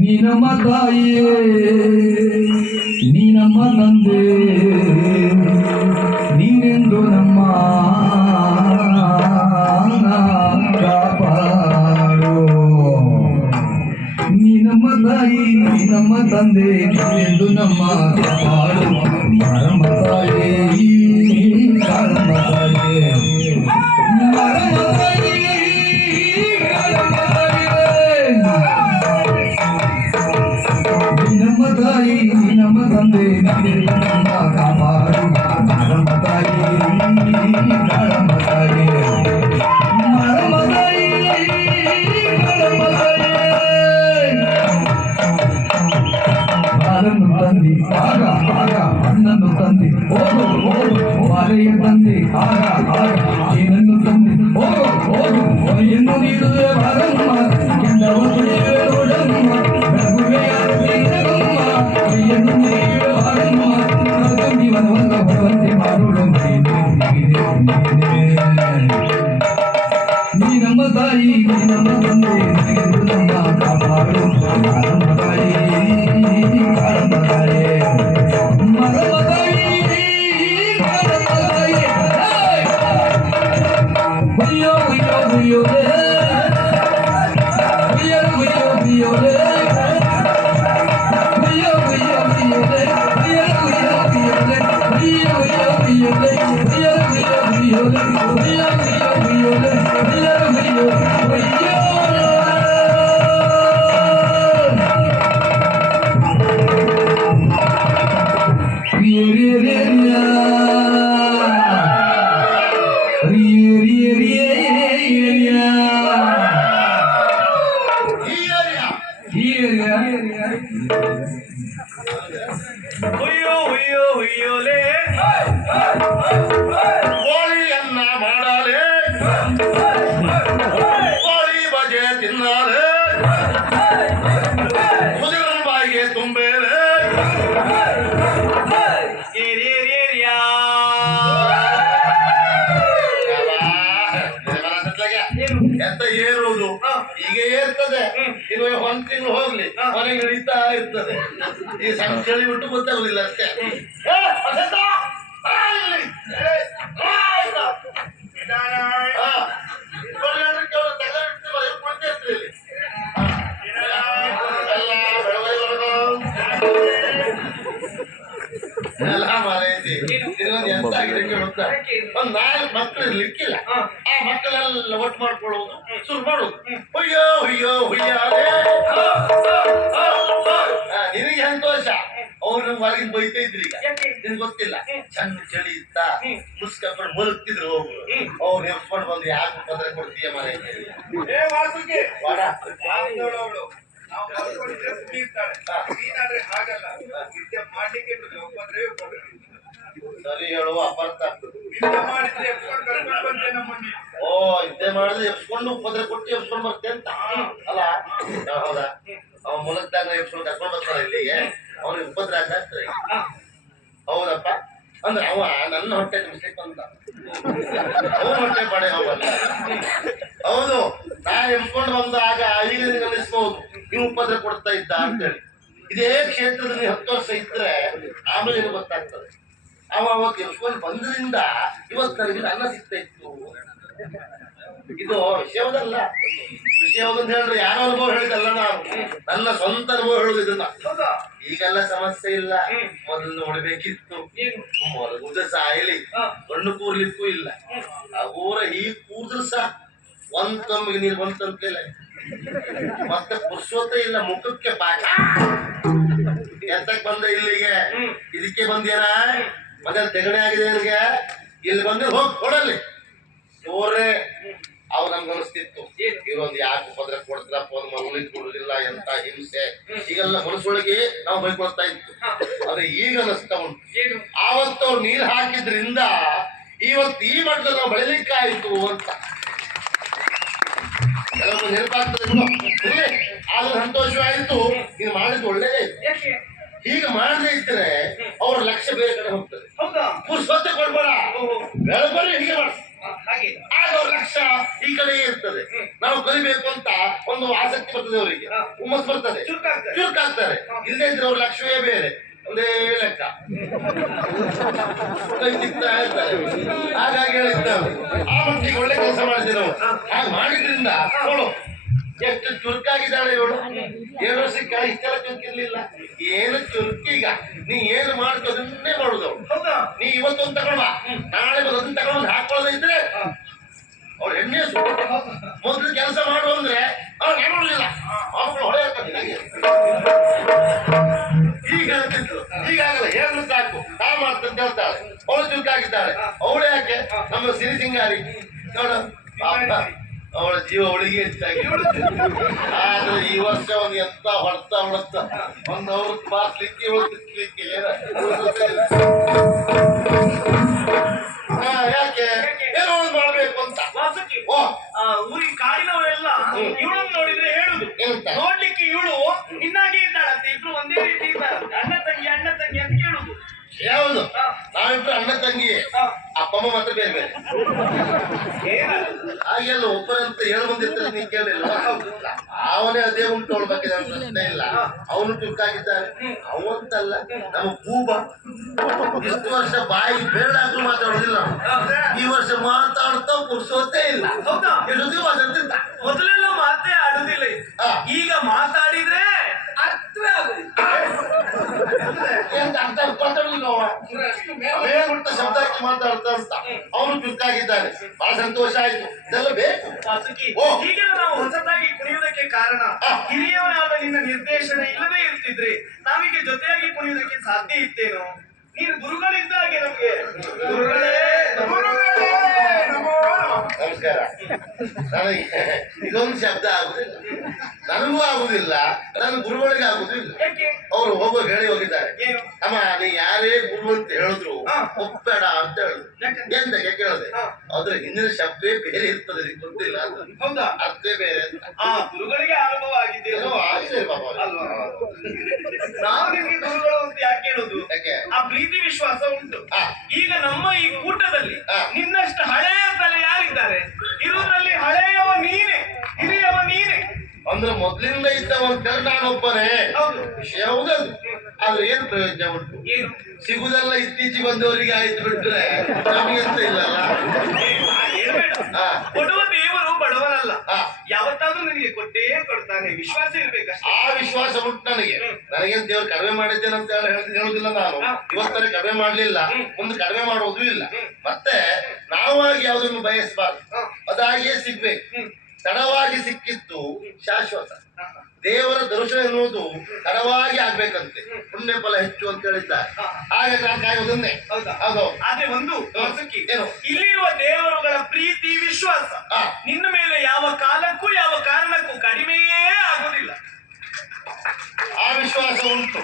ನೀನಮ್ಮ ತಾಯಿಯೇ ನೀನಮ್ಮ ತಂದೆ ನೀನೆಂದು ನಮ್ಮ ಕಾಪಾಡು ನೀನಮ್ಮ ತಾಯಿ ನೀನಮ್ಮ ತಂದೆ ನೀನೆಂದು ನಮ್ಮ ಕಾಪಾಡು ಮರಮ ತಾಯೇ ಕಾಳಮ್ಮ ತಾಯೇ ಮರಮ ತಾಯಿ ಕಾಳಮ್ಮ ತಾಯಿ ನಮ್ಮ ತಂದೆ ನಮ್ಮ ಕಾಪಾಡು ಮರಮ ತಾಯಿ ಕಾಳಮ್ಮ ತಾಯಿ ಮರಮ ತಾಯಿ ಕಾಳಮ್ಮ ತಾಯಿ ಬಾಲನ್ನು ತಂದಿ ಆಗ ಆಗ ಹಣ್ಣನ್ನು ತಂದಿ ಹೋಗು ಹೋಗು ಬಾಲೆಯ ತಂದಿ ಆಗ ಆಗ ಏನನ್ನು ತಂದಿ ಹೋಗು ಹೋಗು ಹೊನೆಯನ್ನು ನೀಡುವೆ ಬಾರಮ್ಮ ಕೆಂಡವ ತುಳಿಯುವೆ ನೋಡಮ್ಮ ಬೆಳಗುವೆಯ ನೀನಮ್ಮ ತಾಯಿ ನೀನಮ್ಮ ತಂದೆ ನಮ್ಮ ಕಾಪಾಡು ಮರಮ ತಾಯಿ ಕಾಳಮ್ಮ ತಾಯಿ ಮರಮ ತಾಯಿ ಕಾಳಮ್ಮ ತಾಯಿ ಹುಯ್ಯೋ ಹುಯ್ಯೋ ಹುಯ್ಯೋದೆ ಹುಯ್ಯೋ ಹುಯ್ಯೋ ಹುಯ್ಯೋದೆ ಹುಯ್ಯೋ ಹುಯ್ಯೋ ಹುಯ್ಯೋಲೆ ಕೋಳಿಯನ್ನ ಮಾಡಾಲೆ ಕೋಳಿ ಬಜೆ ತಿನ್ನಾಲೆ ಮುದುಗನ ಬಾಯಿಗೆ ತುಂಬೇಲೆ ಎಂತ ಏರುವುದು ಈಗ ಏರ್ತದೆ ಇನ್ನು ಒಂದ್ ತಿಂಗಳು ಹೋಗ್ಲಿ ಮನೆಗೆ ನಡೀತಾ ಇರ್ತದೆ ಈ ಸಣ್ಣ ಚಳಿ ಬಿಟ್ಟು ಗೊತ್ತಾಗುದಿಲ್ಲ ಅಷ್ಟೇ ಎಲ್ಲ ಮಾರೈತಿ ಇದೊಂದು ಎಂತ ಆಗಿದೆ ಗೊತ್ತಾ ಒಂದ್ 4 ಮಕ್ಕಳು ಇರ್ಲಿಕ್ಕಿಲ್ಲ ಆ ಮಕ್ಕಳೆಲ್ಲ ಒಟ್ಟು ಮಾಡ್ಕೊಳ್ಳೋದು ಶುರು ಮಾಡೋದು ಹುಯ್ಯೋ ಹುಯ್ಯೋ ಹುಯ್ಯಾರೆ ನಿನಗೆ ಸಂತೋಷ ಅವ್ರು ನಮ್ ಹೊರಗಿನ ಬೈತಾ ಇದ್ರಿ ಈಗ ನಿನ್ಗೆ ಗೊತ್ತಿಲ್ಲ ಚಂದ ಚಳಿ ಇತ್ತ ಮುಸ್ಕೊಂಡು ಮುಳುಗ್ತಿದ್ರು ಹೋಗ್ರು ಅವ್ರು ನೆನ್ಸ್ಕೊಂಡು ಬಂದು ಯಾಕೆ ತೊಂದರೆ ಕೊಡ್ತೀಯ ಮಾರೈತಿ ಸರಿ ಹೇಳುವ ಅಪಾರ್ಥ ಓ ಇದ್ದೇ ಮಾಡಿದ್ರೆ ಎಪ್ಸ್ಕೊಂಡು ಉಪದ್ರ ಕೊಟ್ಟು ಎಪ್ಸ್ಕೊಂಡು ಬರ್ತೆ ಅಂತ ಅಲ್ಲ ಹೌದಾ ಅವ ಮುಲಗ್ದಾಗ ಎಪ್ಸ್ಕೊಂಡು ಕರ್ಕೊಂಡು ಬರ್ತಾರ ಇಲ್ಲಿಗೆ ಅವ್ನಿಗೆ ಉಪದ್ರ ಆಗ್ತದೆ ಹೌದಪ್ಪ ಅಂದ್ರೆ ಅವ ನನ್ನ ಹೊಟ್ಟೆ ತುಂಬಿಸ್ಲಿಕ್ಕೆ ಬಂದ, ಅವನ ಹೊಟ್ಟೆ ಪಡೆ ಅವಲ್ಲ. ಹೌದು, ನಾ ಎಮ್ಕೊಂಡು ಬಂದಾಗ ಈಗ ನಿಂಗೆ ಅನಿಸ್ಬಹುದು ನೀವು ಉಪದ್ರ ಕೊಡ್ತಾ ಇದ್ದ ಅಂತೇಳಿ. ಇದೇ ಕ್ಷೇತ್ರದಲ್ಲಿ 10 ವರ್ಷ ಇದ್ರೆ ಆಮೇಲೆ ಏನು ಗೊತ್ತಾಗ್ತದೆ. ಅವ ಅವತ್ತು ಎಮ್ಕೊಂಡು ಬಂದ್ರಿಂದ ಇವತ್ತು ನನಗೆ ಅನ್ನ ಸಿಗ್ತಾ ಇತ್ತು. ಇದು ವಿಷಯವದಲ್ಲ, ವಿಷಯವದಂತ ಹೇಳಿದ್ರೆ ಯಾರೋ ಅನುಭವ ಹೇಳಿದಲ್ಲ, ನಾನು ನನ್ನ ಸ್ವಂತ ಅನುಭವ ಹೇಳುದು ಇದನ್ನ. ಈಗೆಲ್ಲ ಸಮಸ್ಯೆ ಇಲ್ಲ, ಮೊದಲು ನೋಡ್ಬೇಕಿತ್ತು. ಮಲಗುದ ಸಾಯಲಿ, ಕಣ್ಣು ಕೂರ್ಲಿಕ್ಕೂ ಇಲ್ಲ. ಅವರ ಈ ಕೂದ್ರು ಸಹ ಒಂದ್ ಕಮ್ಮಿಗೆ ನೀರು ಬಂತಂತೇಳಿ ಮತ್ತೆ ಪುರುಷೋತ್ತೇ ಇಲ್ಲ, ಮುಖಕ್ಕೆ ಪಾಠ. ಎತ್ತಕ್ ಬಂದ ಇಲ್ಲಿಗೆ, ಇದಕ್ಕೆ ಬಂದೇನ ಮಗಲ್ ತೆಗಣೆ ಆಗಿದೆ ನಿನಗೆ, ಇಲ್ಲಿ ಬಂದ್ರೆ ಹೋಗಿ ಕೊಡಲ್ಲಿ ಜೋರೇ. ಅವ್ ನಮ್ಗೆ ಅನಿಸ್ತಿತ್ತು ಇವರೊಂದು ಯಾಕೆ ಉಪದ್ರ ಕೊಡ್ತಾರಪ್ಪ, ಒಂದು ಮಗುವಿಗೆ ಕೊಡುದಿಲ್ಲ, ಎಂತ ಹಿಂಸೆ. ಈಗೆಲ್ಲ ಮನಸ್ಸೊಳಗೆ ನಾವು ಬೈಕೊಳ್ತಾ ಇತ್ತು. ಆದ್ರೆ ಈಗ ಅನಿಸ್ತಾ ಉಂಟು, ಆವತ್ತು ಅವ್ರು ನೀರು ಹಾಕಿದ್ರಿಂದ ಇವತ್ತು ಈ ಮಟ್ಟದಲ್ಲಿ ನಾವು ಬೆಳಿಲಿಕ್ಕಾಯ್ತು ಅಂತ ಕೆಲವೊಂದು ನೆನಪಾಗ್ತದೆ. ಆದ್ರೂ ಸಂತೋಷವಾಯಿತು, ನೀನು ಮಾಡಿದ್ದು ಒಳ್ಳೇದೇ. ಹೀಗೆ ಮಾಡದೇ ಇದ್ರೆ ಅವ್ರ ಲಕ್ಷ್ಯ ಬೇರೆ ಕಡೆ ಹೋಗ್ತದೆ. ಪುರುಷತೆ ಕೊಡ್ಬೇಡ, ಬೆಳಬರಿ ಹೀಗೆ ಮಾಡ, ಆಗ ಅವ್ರ ಲಕ್ಷ್ಯ ಈ ಕಡೆ ಇರ್ತದೆ. ನಾವು ಕಲಿಬೇಕು ಅಂತ ಒಂದು ಆಸಕ್ತಿ ಬರ್ತದೆ, ಅವರಿಗೆ ಹುಮ್ಮಸ್ ಬರ್ತದೆ, ಚುರುಕಾಗ್ತಾರೆ. ಇಲ್ಲದೇ ಇದ್ರೆ ಅವ್ರ ಲಕ್ಷ್ಯವೇ ಬೇರೆ, ಒಂದೇ ಲೆಕ್ಕ ಹಾಗಾಗಿ ಹೇಳಿದ್ದೇವೆ. ಆ ಮಟ್ಟಿಗೆ ಒಳ್ಳೆ ಕೆಲಸ ಮಾಡಿದ್ದೇವೆ ನಾವು. ಹಾಗೆ ಮಾಡಿದ್ರಿಂದ ನೋಡು ಎಷ್ಟು ಚುರುಕಾಗಿದ್ದಾಳೆ ಇವಳು. 7 ವರ್ಷಕ್ಕೆ ಇಷ್ಟೆಲ್ಲ ಚುರುಕಿರ್ಲಿಲ್ಲ. ಏನು ಚುರುಕೀಗ, ನೀ ಏನು ಮಾಡ್ತೀವಿ ಅದನ್ನೇ ಮಾಡುದು. ನೀ ಇವತ್ತೊಂದು ತಗೊಂಡ, ನಾಳೆ ಅದನ್ನ ತಗೊಂಡು ಹಾಕೊಳ್ಳೋದ ಇದ್ರೆ ಅವ್ಳು ಹೆಣ್ಣೆ ಮೊದಲು ಕೆಲಸ ಮಾಡು ಅಂದ್ರೆ ಅವ್ರು ನೋಡುದಿಲ್ಲ, ಅವಳು ಹೊಳೆ ಈಗ ಹೇಳ್ತಿದ್ರು. ಈಗಾಗಲ್ಲ, ಹೇಳಿದ್ರು ಸಾಕು, ನಾ ಮಾಡ್ತಂತ ಹೇಳ್ತಾಳೆ. ಅವಳು ಚುರುಕಾಗಿದ್ದಾಳೆ. ಅವಳು ಯಾಕೆ ನಮ್ಮ ಸಿರಿ ಸಿಂಗಾರಿ ನೋಡು, ಅವಳ ಜೀವ ಅವಳಿಗೆ ಹೆಚ್ಚಾಗಿ. ಆದ್ರೆ ಈ ವರ್ಷ ಒಂದು ಎಂತ ಹೊಡ್ತಾ ಒಂದು ಅವ್ರು ಬಾರ್ಸ್ಲಿಕ್ಕೆ ತಿಕ್ಲಿಕ್ಕೆ ಯಾಕೆ ಏನೋ ಒಂದು ಮಾಡ್ಬೇಕು ಅಂತ. ಊರಿಗೆ ಕಾಡಿನವರೆಲ್ಲ ಇವಳನ್ನು ನೋಡಿದ್ರೆ ಹೇಳುದು, ನೋಡ್ಲಿಕ್ಕೆ ಇವಳು ನಿನ್ನಾಗೆ ಇದ್ದಾಳಂತೆ, ಇಬ್ರು ಒಂದೇ ರೀತಿ ಇದ್ದಾಳಂತೆ, ಅಣ್ಣ ತಂಗಿ ಅಂತ ಕೇಳುದು. ಯಾವುದು? ನಾವಿಬ್ರು ಅಣ್ಣ ತಂಗಿ, ಅಪ್ಪಮ್ಮ ಮಾತ್ರ ಬೇರೆ ಬೇರೆ. ಹಾಗೆಲ್ಲ ಒಬ್ಬರಂತ ಹೇಳು ಬಂದಿರ್ತಾರೆ, ನೀನ್ ಕೇಳಿಲ್ಲ. ಅವನೇ ಅದೇ ಉಂಟು, ಅವಳ ಬಗ್ಗೆ ನನ್ನ ಪ್ರಶ್ನೆ ಇಲ್ಲ. ಅವನು ಚುರುಕಾಗಿದ್ದಾನೆ. ಅವಂತಲ್ಲ ನಮ್ಮ ಕೂಬ. ಇಷ್ಟು ವರ್ಷ ಬಾಯಿಗೆ ಬೇಡಾಗ್ಲೂ ಮಾತಾಡೋದಿಲ್ಲ, ಈ ವರ್ಷ ಮಾತಾಡ್ತಾ ಪುರ್ಸೋತೇ ಇಲ್ಲ. ಎಷ್ಟು ಮಾತಾಡ್ತಿರ್ತ, ಮೊದಲೆಲ್ಲ ಮಾತೇ ಆಡುದಿಲ್ಲ, ಈಗ ಮಾತಾಡಿದ್ರೆ ಅರ್ಥವೇ ಆಗುದಿಲ್ಲ. ಶಬ್ದ ಹಾಕಿ ಮಾತಾಡ್ತಾ ಅಂತ ಅವನು ಚುರುಕಾಗಿದ್ದಾನೆ. ಬಹಳ ಸಂತೋಷ ಆಯ್ತು. ಇದೆಲ್ಲ ಬೇಕು. ಹೀಗೆಲ್ಲ ನಾವು ಹೊಸದಾಗಿ ಕುಣಿಯುವುದಕ್ಕೆ ಕಾರಣ ಹಿರಿಯವನಾದ ನಿನ್ನ ನಿರ್ದೇಶನ ಇಲ್ಲದೆ ಇರ್ತಿದ್ರೆ ನಾವೀಗ ಜೊತೆಯಾಗಿ ಕುಣಿಯುವುದಕ್ಕೆ ಸಾಧ್ಯ ಇತ್ತೇನೋ? ನೀನು ಗುರುಗಳಿದ್ದಾಗೆ ನಮ್ಗೆ. ನಮಸ್ಕಾರ. ನನಗೆ ಇದೊಂದು ಶಬ್ದ ಆಗುದಿಲ್ಲ, ನನಗೂ ಆಗುದಿಲ್ಲ, ನನ್ನ ಗುರುಗಳಿಗೆ ಆಗುದಿಲ್ಲ. ಅವರು ಹೋಗೋ ಹೇಳಿ ಹೋಗಿದ್ದಾರೆ, ಅಮ್ಮ ನೀ ಯಾರೇ ಗುರು ಅಂತ ಹೇಳಿದ್ರು ಒಪ್ಪಬೇಡ ಅಂತ ಹೇಳಿದ್ರು. ಎಂತಕ್ಕೆ ಕೇಳಿದೆ, ಅದ್ರ ಹಿಂದಿನ ಶಬ್ದವೇ ಬೇರೆ ಇರ್ತದೆ, ನಿಮ್ಗೆ ಗೊತ್ತಿಲ್ಲ ಅಂತ. ಅರ್ಥವೇ ಬೇರೆ ಅಂತ. ಗುರುಗಳಿಗೆ ಅನುಭವ ಆಗಿದ್ದೇನೋ? ಆಗಿದೆ ಬಾಬಾ. ನಾವು ನಿಮ್ಗೆ ಗುರುಗಳು ಅಂತ ಯಾಕೆ ಹೇಳುದು? ಯಾಕೆ? ಆ ಪ್ರೀತಿ ವಿಶ್ವಾಸ ಉಂಟು. ಈಗ ನಮ್ಮ ಈ ಕೂಟದಲ್ಲಿ ನಿನ್ನಷ್ಟು ಹಳೆಯ ತಲೆ ಯಾರಿದ್ದಾರೆ? ಇರುವುದರಲ್ಲಿ ಹಳೆಯವ ನೀನೆ, ಹಿರಿಯವ ನೀನೆ. ಅಂದ್ರೆ ಮೊದ್ಲಿಂದ ಇದ್ದವಂತ ನಾನೊಬ್ಬನೇ. ವಿಷಯ ಹೌದದು. ಆದ್ರೆ ಏನ್ ಪ್ರಯೋಜನ ಉಂಟು? ಸಿಗುದೆಲ್ಲ ಇತ್ತೀಚೆಗೆ ಬಂದವರಿಗೆ ಆಯ್ತು ಬಿಟ್ರೆ ನಮಗೆಂತ ಇಲ್ಲಲ್ಲ. ಕೊಡುವ ದೇವರು ಬಡವನಲ್ಲ, ಯಾವತ್ತಾದ್ರೂ ನಿನಗೆ ಕೊಟ್ಟೇ ಕೊಡ್ತಾನೆ. ವಿಶ್ವಾಸ ಇರ್ಬೇಕಷ್ಟೇ. ಆ ವಿಶ್ವಾಸ ಉಂಟು ನನಗೆ. ನನಗೇನ್ ದೇವ್ರು ಕಡಿಮೆ ಮಾಡಿದ್ದೇನೆ ಅಂತ ಹೇಳುದಿಲ್ಲ ನಾನು. ಇವತ್ತನೇ ಕಡಿಮೆ ಮಾಡ್ಲಿಲ್ಲ, ಮುಂದೆ ಕಡಿಮೆ ಮಾಡೋದು ಇಲ್ಲ. ಮತ್ತೆ ನಾವಾಗಿ ಯಾವುದನ್ನು ಬಯಸಬಾರ್ದು, ಅದಾಗಿಯೇ ಸಿಗ್ಬೇಕು. ತಡವಾಗಿ ಸಿಕ್ಕಿತ್ತು ಶಾಶ್ವತ. ದೇವರ ದರ್ಶನ ಎನ್ನುವುದು ತಡವಾಗಿ ಆಗ್ಬೇಕಂತೆ, ಪುಣ್ಯ ಫಲ ಹೆಚ್ಚು ಅಂತ ಹೇಳಿದ್ದಾರೆ. ಹಾಗಾಗಿ ನಾನು ಕಾಯೋದನ್ನೇ. ಹೌದು. ಆದ್ರೆ ಒಂದು ಏನು, ಇಲ್ಲಿರುವ ದೇವರುಗಳ ಪ್ರೀತಿ ವಿಶ್ವಾಸ ನಿನ್ನ ಮೇಲೆ ಯಾವ ಕಾಲಕ್ಕೂ ಯಾವ ಕಾರಣಕ್ಕೂ ಕಡಿಮೆಯೇ ಆಗುದಿಲ್ಲ. ಆ ವಿಶ್ವಾಸ ಉಂಟು.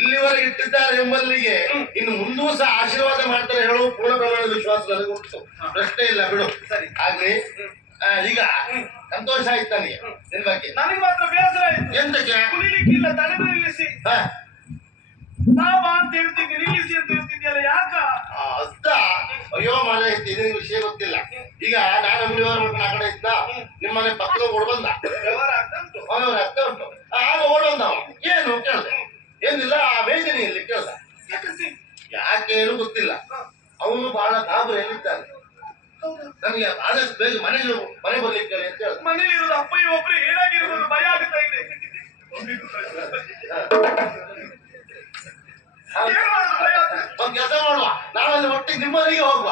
ಇಲ್ಲಿವರೆಗೆ ಇಟ್ಟಿದ್ದಾರೆ ಎಂಬಲ್ಲಿಗೆ ಇನ್ನು ಮುಂದೂ ಸಹ ಆಶೀರ್ವಾದ ಮಾಡ್ತಾರೆ ಹೇಳುವ ಪೂರ್ಣ ಪ್ರಮಾಣದ ವಿಶ್ವಾಸ ನನಗೆ ಉಂಟು. ಪ್ರಶ್ನೆ ಇಲ್ಲ ಬಿಡು. ಸರಿ, ಆಗ್ಲಿ. ಈಗ ಸಂತೋಷ ಆಯ್ತು ನನಗೆ ನಿನ್ ಬಗ್ಗೆ. ನನಗೆ ಮಾತ್ರ ಬೇಸರ ಆಯ್ತು. ಎಂತಕ್ಕೆ? ಕುಣಿಲಿಕ್ಕಿಲ್ಲ, ತಲೆದು ನಿಲ್ಲಿಸಿ. ನಾ ಬಾ ಅಂತ ಹೇಳ್ತಿದ್ದೆ, ನಿಲ್ಲಿಸಿ ಅಂತ ಹೇಳ್ತಿದ್ಯಲ್ಲ, ಯಾಕ? ಅಷ್ಟ ಅಯ್ಯೋ ಮನೆ ಐತಿ ನಿನಗೆ ವಿಷಯ ಗೊತ್ತಿಲ್ಲ. ಈಗ ನಾನು ಅಂಗಡಿ ಮಾಡ್ಕೊಂಡು ಆ ಕಡೆ ಇದ್ದ ನಿಮ್ಮನೆ ಪಕ್ಕದ ಓಡ್ ಬಂದ, ವ್ಯವಹಾರ ಆಗ್ತಾ ಉಂಟು. ಅವನವ್ರ ಅರ್ಥ ಉಂಟು. ಆಗ ಓಡ್ ಬಂದವ, ಏನು ಕೇಳ್ದೆ, ಏನಿಲ್ಲ ಆ ಬೇಜನಿ ಇಲ್ಲಿ ಕೇಳ್ದ. ಯಾಕಂತೆ? ಯಾಕೇನು ಗೊತ್ತಿಲ್ಲ, ಅವನು ಬಹಳ ಗಾಬರಿಯಲ್ಲಿದ್ದಾನೆ. ನನಗೆ ಆದಷ್ಟು ಬೇಗ ಮನೆಗೆ ಬರ್ಲಿಕ್ಕೆ ಹೇಳಿ ಅಂತ ಹೇಳ್ದ. ಮನೇಲಿರೋದು ಅಪ್ಪಯ್ಯ ಒಬ್ರು ಏನಾಗಿರ್ಬೋದು, ಭಯ ಆಗ್ತಾ ಇದೆ. ಏನ್ ಮಾಡೋದು ಭಯ? ಒಂದ್ ಕೆಲಸ ಮಾಡುವ, ನಾವಲ್ಲಿ ಒಟ್ಟಿಗೆ ನಿಮ್ಮನೆಗೆ ಹೋಗುವ.